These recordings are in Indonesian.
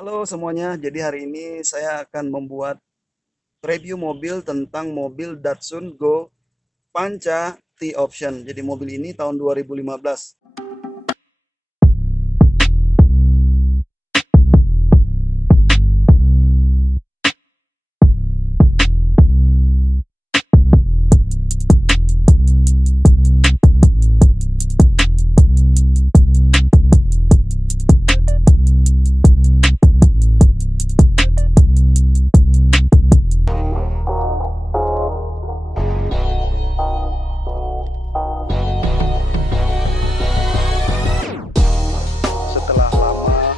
Halo semuanya, jadi hari ini saya akan membuat review mobil tentang mobil Datsun Go Panca T-Option. Jadi mobil ini tahun 2015. Setelah lama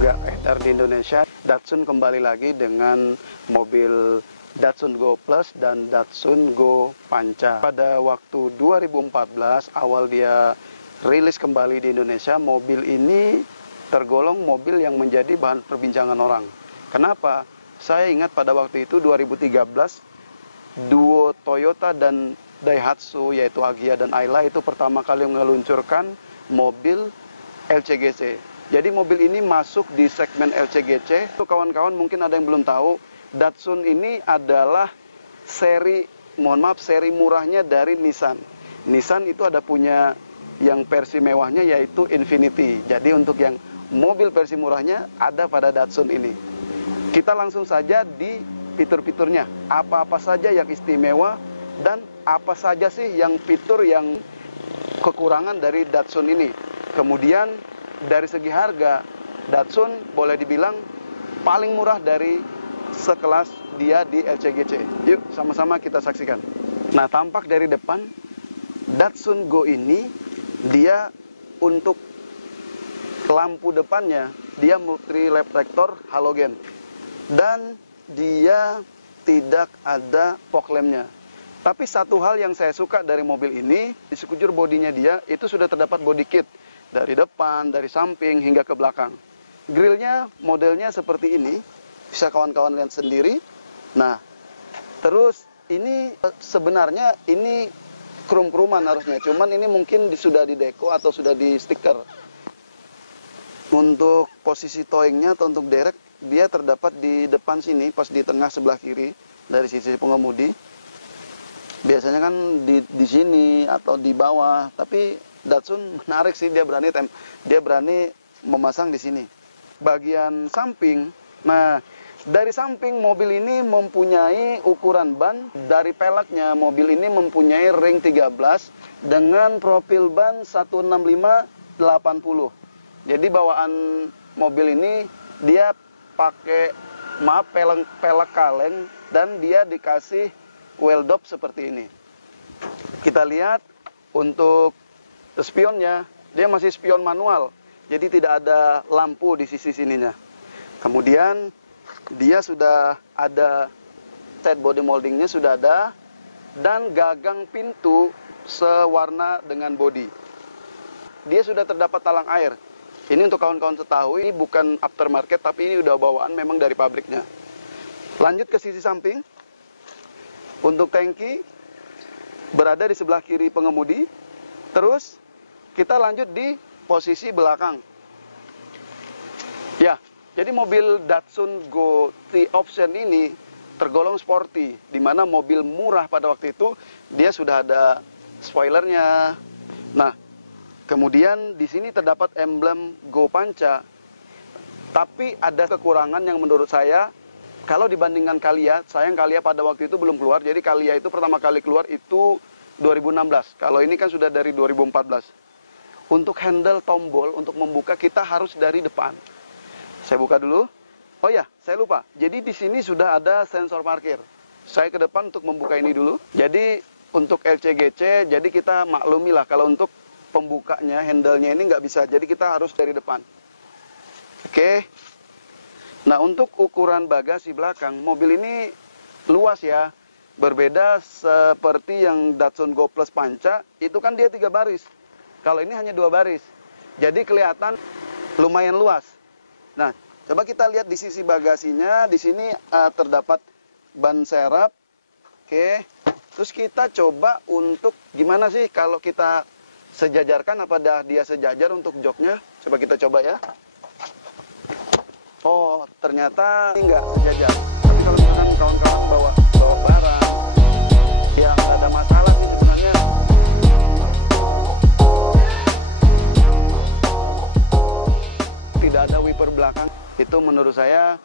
nggak edar di Indonesia, Datsun kembali lagi dengan mobil Datsun Go Plus dan Datsun Go Panca. Pada waktu 2014 awal dia rilis kembali di Indonesia, mobil ini tergolong mobil yang menjadi bahan perbincangan orang. Kenapa? Saya ingat pada waktu itu 2013, duo Toyota dan Daihatsu yaitu Agya dan Ayla itu pertama kali meluncurkan mobil LCGC. Jadi mobil ini masuk di segmen LCGC. Untuk kawan-kawan mungkin ada yang belum tahu, Datsun ini adalah seri, seri murahnya dari Nissan. Nissan itu ada punya yang versi mewahnya yaitu Infiniti. Jadi untuk yang mobil versi murahnya ada pada Datsun ini. Kita langsung saja di fitur-fiturnya. Apa-apa saja yang istimewa dan apa saja sih yang fitur yang kekurangan dari Datsun ini. Kemudian dari segi harga, Datsun boleh dibilang paling murah dari sekelas dia di LCGC. Yuk sama-sama kita saksikan. Nah, tampak dari depan, Datsun Go ini dia untuk lampu depannya, dia multi reflektor halogen. Dan dia tidak ada fog lamp-nya. Tapi satu hal yang saya suka dari mobil ini, di sekujur bodinya dia, itu sudah terdapat body kit. Dari depan, dari samping, hingga ke belakang. Grillnya modelnya seperti ini. Bisa kawan-kawan lihat sendiri. Nah, terus ini sebenarnya ini krum-kruman harusnya. Cuman ini mungkin sudah dideko atau sudah di stiker. Untuk posisi towingnya atau untuk derek, dia terdapat di depan sini, pas di tengah sebelah kiri, dari sisi pengemudi. Biasanya kan di sini atau di bawah, tapi Datsun menarik sih, dia berani memasang di sini. Bagian samping, nah dari samping mobil ini mempunyai ukuran ban, dari peleknya mobil ini mempunyai ring 13 dengan profil ban 165/80. Jadi bawaan mobil ini dia pakai pelek kaleng dan dia dikasih wheel dop seperti ini. Kita lihat untuk spionnya, dia masih spion manual, jadi tidak ada lampu di sisi sininya. Kemudian dia sudah ada set body moldingnya sudah ada, dan gagang pintu sewarna dengan body. Dia sudah terdapat talang air. Ini untuk kawan-kawan ketahui, ini bukan aftermarket, tapi ini udah bawaan memang dari pabriknya. Lanjut ke sisi samping. Untuk tangki berada di sebelah kiri pengemudi. Terus kita lanjut di posisi belakang. Ya, jadi mobil Datsun Go T-Option ini tergolong sporty, di mana mobil murah pada waktu itu dia sudah ada spoilernya. Nah, kemudian di sini terdapat emblem Go Panca. Tapi ada kekurangan yang menurut saya, kalau dibandingkan Calya, sayang Calya pada waktu itu belum keluar. Jadi Calya itu pertama kali keluar itu 2016. Kalau ini kan sudah dari 2014. Untuk handle tombol, untuk membuka kita harus dari depan. Saya buka dulu. Oh ya, saya lupa. Jadi di sini sudah ada sensor parkir. Saya ke depan untuk membuka ini dulu. Jadi untuk LCGC, jadi kita maklumi lah kalau untuk pembukanya, handle-nya ini nggak bisa. Jadi kita harus dari depan. Oke. Nah, untuk ukuran bagasi belakang, mobil ini luas ya. Berbeda seperti yang Datsun Go Plus Panca, itu kan dia 3 baris. Kalau ini hanya 2 baris. Jadi kelihatan lumayan luas. Nah, coba kita lihat di sisi bagasinya. Di sini terdapat ban serep. Oke. Terus kita coba untuk gimana sih kalau kita sejajarkan, apa dia sejajar untuk joknya? Coba kita coba ya. Oh, ternyata ini enggak sejajar. Tapi kalau misalkan kawan-kawan bawa barang, ya nggak ada masalah sih sebenarnya. Tidak ada wiper belakang, itu menurut saya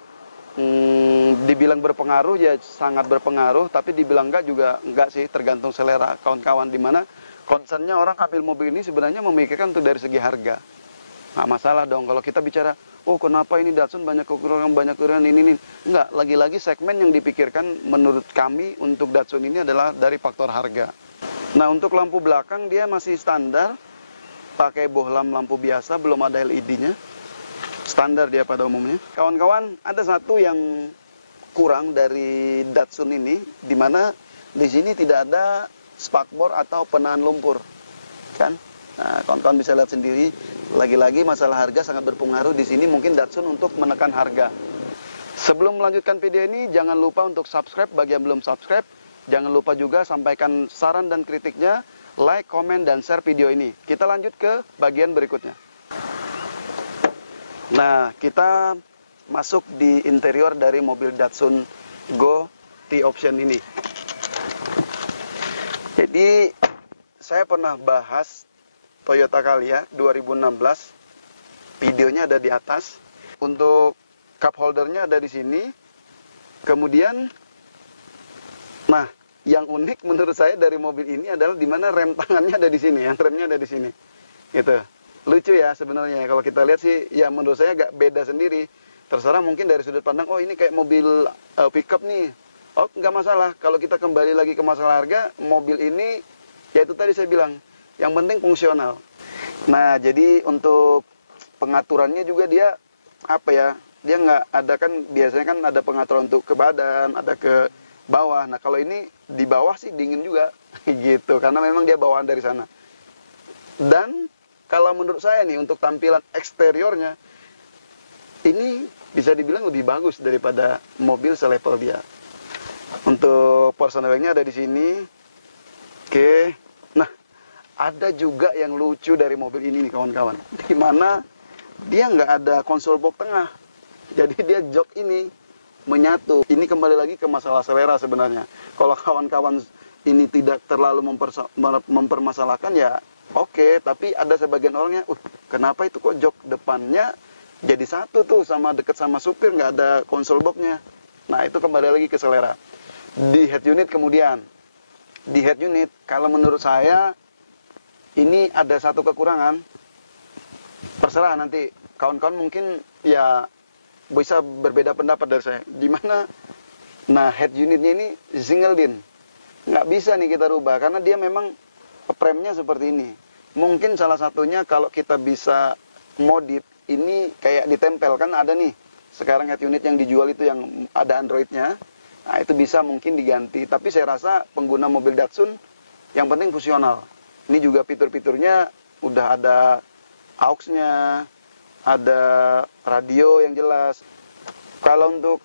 dibilang berpengaruh ya sangat berpengaruh, tapi dibilang enggak sih, tergantung selera kawan-kawan, dimana concernnya orang ambil mobil ini sebenarnya memikirkan untuk dari segi harga. Nggak masalah dong kalau kita bicara, oh kenapa ini Datsun banyak kekurangan ini. Enggak, lagi-lagi segmen yang dipikirkan menurut kami untuk Datsun ini adalah dari faktor harga. Nah, untuk lampu belakang dia masih standar, pakai bohlam lampu biasa, belum ada LED-nya. Standar dia pada umumnya. Kawan-kawan, ada satu yang kurang dari Datsun ini, di mana di sini tidak ada spakbor atau penahan lumpur, kan? Nah, kawan-kawan bisa lihat sendiri. Lagi-lagi masalah harga sangat berpengaruh di sini. Mungkin Datsun untuk menekan harga. Sebelum melanjutkan video ini, jangan lupa untuk subscribe bagi yang belum subscribe. Jangan lupa juga sampaikan saran dan kritiknya, like, komen, dan share video ini. Kita lanjut ke bagian berikutnya. Nah, kita masuk di interior dari mobil Datsun Go T-Option ini. Jadi, saya pernah bahas Toyota Calya 2016. Videonya ada di atas. Untuk cup holdernya ada di sini. Kemudian, nah, yang unik menurut saya dari mobil ini adalah di mana rem tangannya ada di sini, yang remnya ada di sini. Gitu. Lucu ya sebenarnya, kalau kita lihat sih ya menurut saya agak beda sendiri. Terserah mungkin dari sudut pandang, oh ini kayak mobil pickup nih. Oh nggak masalah, kalau kita kembali lagi ke masalah harga, mobil ini ya itu tadi saya bilang, yang penting fungsional. Nah jadi untuk pengaturannya juga dia apa ya, dia nggak ada, kan biasanya kan ada pengaturan untuk ke badan, ada ke bawah. Nah kalau ini di bawah sih dingin juga gitu, karena memang dia bawaan dari sana. Dan kalau menurut saya nih, untuk tampilan eksteriornya, ini bisa dibilang lebih bagus daripada mobil selevel dia. Untuk personelnya ada di sini. Oke. Nah, ada juga yang lucu dari mobil ini nih kawan-kawan. Di mana dia nggak ada konsol box tengah. Jadi dia jok ini menyatu. Ini kembali lagi ke masalah selera sebenarnya. Kalau kawan-kawan ini tidak terlalu mempermasalahkan ya oke, tapi ada sebagian orangnya, kenapa itu kok jok depannya jadi satu tuh sama deket sama supir, nggak ada konsol boxnya. Nah itu kembali lagi ke selera. Di head unit kemudian, di head unit kalau menurut saya ini ada satu kekurangan. Terserah nanti kawan-kawan mungkin ya bisa berbeda pendapat dari saya. Dimana, nah head unitnya ini Zingeldin, nggak bisa nih kita rubah karena dia memang premnya seperti ini. Mungkin salah satunya kalau kita bisa modif ini kayak ditempel, kan ada nih sekarang head unit yang dijual itu yang ada Androidnya. Nah itu bisa mungkin diganti. Tapi saya rasa pengguna mobil Datsun yang penting fungsional. Ini juga fitur-fiturnya udah ada aux-nya, ada radio yang jelas. Kalau untuk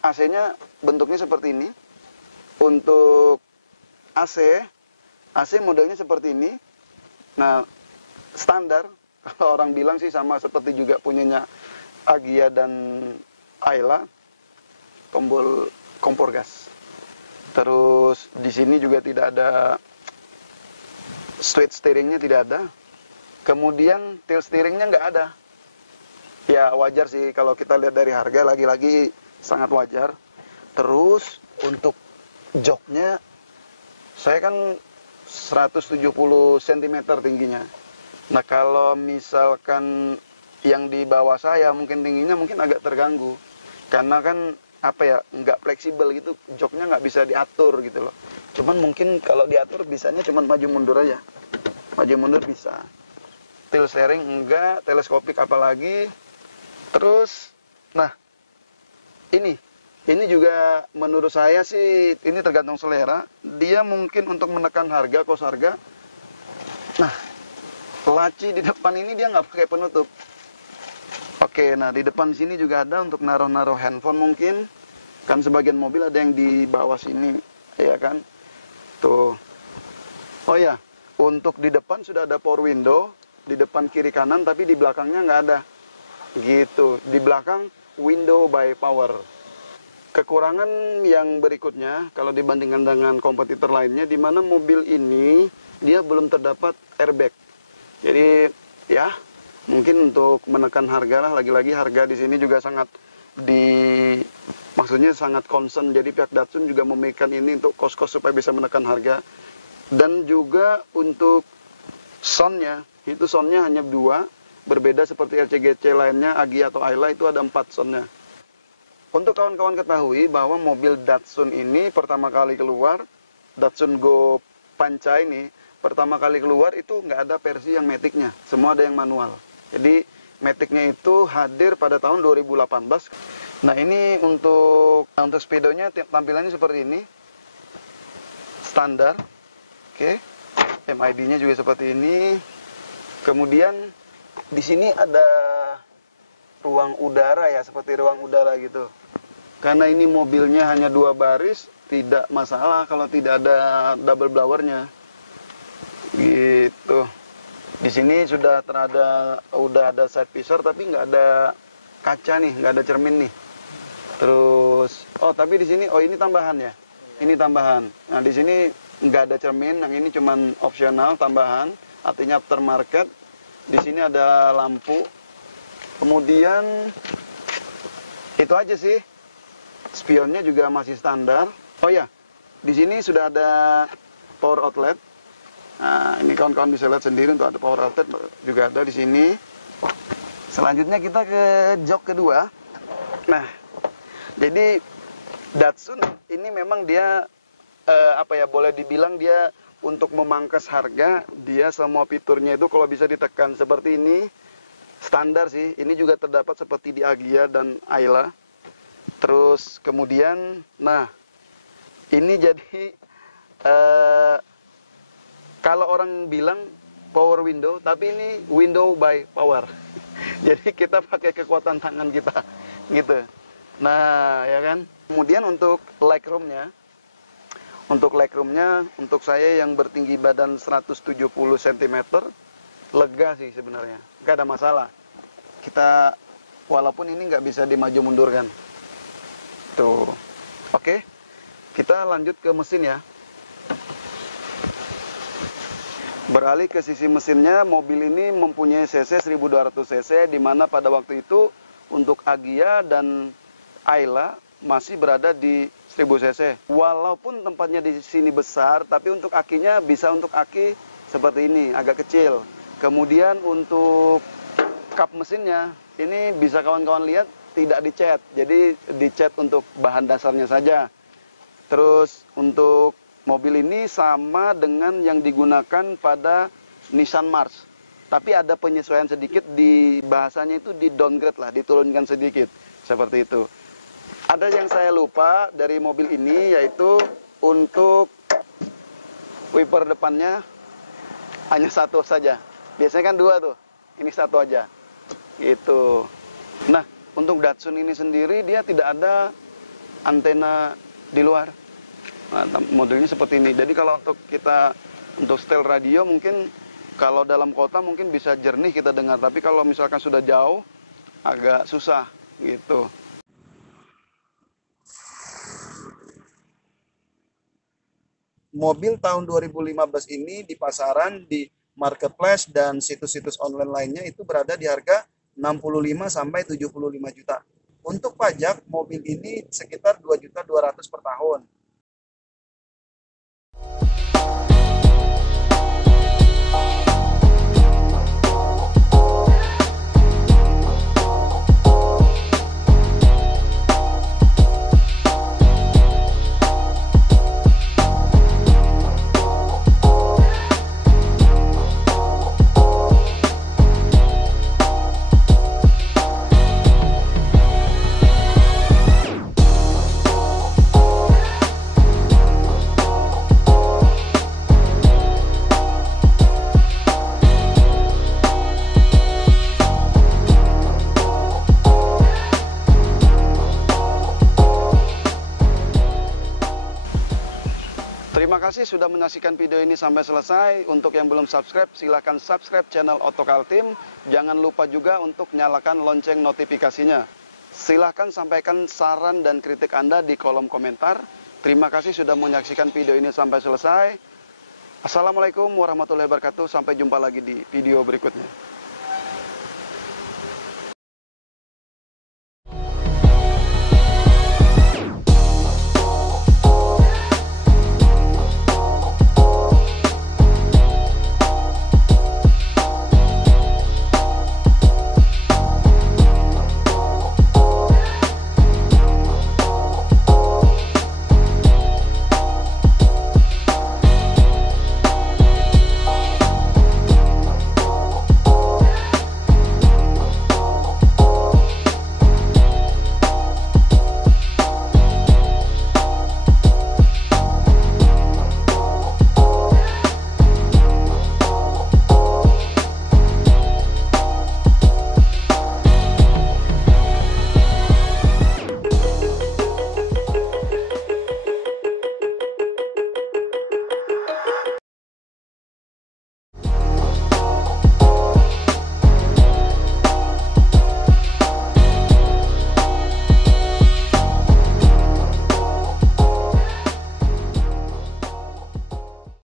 AC-nya bentuknya seperti ini. Untuk AC modelnya seperti ini. Nah, standar, kalau orang bilang sih sama seperti juga punyanya Agya dan Ayla, tombol kompor gas. Terus di sini juga tidak ada switch steeringnya, tidak ada. Kemudian tilt steeringnya nggak ada. Ya wajar sih kalau kita lihat dari harga, lagi-lagi sangat wajar. Terus untuk joknya, saya kan 170 cm tingginya. Nah kalau misalkan yang di bawah saya mungkin tingginya mungkin agak terganggu. Karena kan apa ya, nggak fleksibel gitu, joknya nggak bisa diatur gitu loh. Cuman mungkin kalau diatur bisanya cuman maju mundur aja. Maju mundur bisa. Tilt steering enggak, teleskopik apalagi. Terus, nah ini juga menurut saya sih, ini tergantung selera. Dia mungkin untuk menekan harga, kos harga. Nah, laci di depan ini dia nggak pakai penutup. Oke, nah di depan sini juga ada untuk naruh-naruh handphone mungkin. Kan sebagian mobil ada yang di bawah sini, ya kan? Tuh. Oh ya, untuk di depan sudah ada power window. Di depan kiri kanan, tapi di belakangnya nggak ada. Gitu. Di belakang window by power. Kekurangan yang berikutnya kalau dibandingkan dengan kompetitor lainnya, di mana mobil ini dia belum terdapat airbag. Jadi ya mungkin untuk menekan harga lah, lagi-lagi harga di sini juga sangat maksudnya sangat concern. Jadi pihak Datsun juga memikirkan ini untuk kos-kos supaya bisa menekan harga. Dan juga untuk soundnya, itu soundnya hanya 2, berbeda seperti RCGC lainnya, Agya atau Ayla itu ada 4 soundnya. Untuk kawan-kawan ketahui bahwa mobil Datsun ini pertama kali keluar, Datsun Go Panca ini pertama kali keluar itu nggak ada versi yang matic-nya, semua ada yang manual. Jadi matic-nya itu hadir pada tahun 2018. Nah ini untuk speedonya tampilannya seperti ini, standar, oke. MID-nya juga seperti ini. Kemudian di sini ada ruang udara ya, seperti ruang udara gitu. Karena ini mobilnya hanya 2 baris, tidak masalah kalau tidak ada double blowernya. Gitu. Di sini sudah ada side visor tapi nggak ada kaca nih, nggak ada cermin nih. Terus, tapi di sini, ini tambahan ya. Ini tambahan. Nah di sini nggak ada cermin, yang ini cuman opsional tambahan, artinya aftermarket. Di sini ada lampu. Kemudian itu aja sih. Spionnya juga masih standar. Oh ya, di sini sudah ada power outlet. Nah, ini kawan-kawan bisa lihat sendiri untuk ada power outlet juga ada di sini. Selanjutnya kita ke jok kedua. Nah, jadi Datsun ini memang dia boleh dibilang dia untuk memangkas harga, dia semua fiturnya itu kalau bisa ditekan seperti ini. Standar sih, ini juga terdapat seperti di Agya dan Ayla. Terus kemudian, nah ini jadi kalau orang bilang power window, tapi ini window by power. Jadi kita pakai kekuatan tangan kita, gitu. Nah ya kan. Kemudian untuk legroomnya, untuk saya yang bertinggi badan 170 cm, lega sih sebenarnya, nggak ada masalah. Kita walaupun ini nggak bisa dimaju mundurkan. Tuh, oke. Kita lanjut ke mesin ya. Beralih ke sisi mesinnya, mobil ini mempunyai cc 1200 cc, di mana pada waktu itu untuk Agya dan Ayla masih berada di 1000 cc. Walaupun tempatnya di sini besar, tapi untuk akinya bisa untuk aki seperti ini, agak kecil. Kemudian untuk kap mesinnya, ini bisa kawan-kawan lihat tidak dicat, jadi dicat untuk bahan dasarnya saja. Terus untuk mobil ini sama dengan yang digunakan pada Nissan March, tapi ada penyesuaian sedikit di bahasanya, itu di downgrade lah, diturunkan sedikit seperti itu. Ada yang saya lupa dari mobil ini, yaitu untuk wiper depannya hanya 1 saja. Biasanya kan 2 tuh, ini 1 aja. Gitu. Nah, untuk Datsun ini sendiri dia tidak ada antena di luar. Nah, modelnya seperti ini. Jadi kalau untuk setel radio mungkin kalau dalam kota mungkin bisa jernih kita dengar, tapi kalau misalkan sudah jauh agak susah gitu. Mobil tahun 2015 ini di pasaran, di marketplace dan situs-situs online lainnya itu berada di harga 65 sampai 75 juta. Untuk pajak, mobil ini sekitar 2.200.000 per tahun. Terima kasih sudah menyaksikan video ini sampai selesai. Untuk yang belum subscribe, silahkan subscribe channel Autocar Team. Jangan lupa juga untuk nyalakan lonceng notifikasinya. Silahkan sampaikan saran dan kritik Anda di kolom komentar. Terima kasih sudah menyaksikan video ini sampai selesai. Assalamualaikum warahmatullahi wabarakatuh. Sampai jumpa lagi di video berikutnya.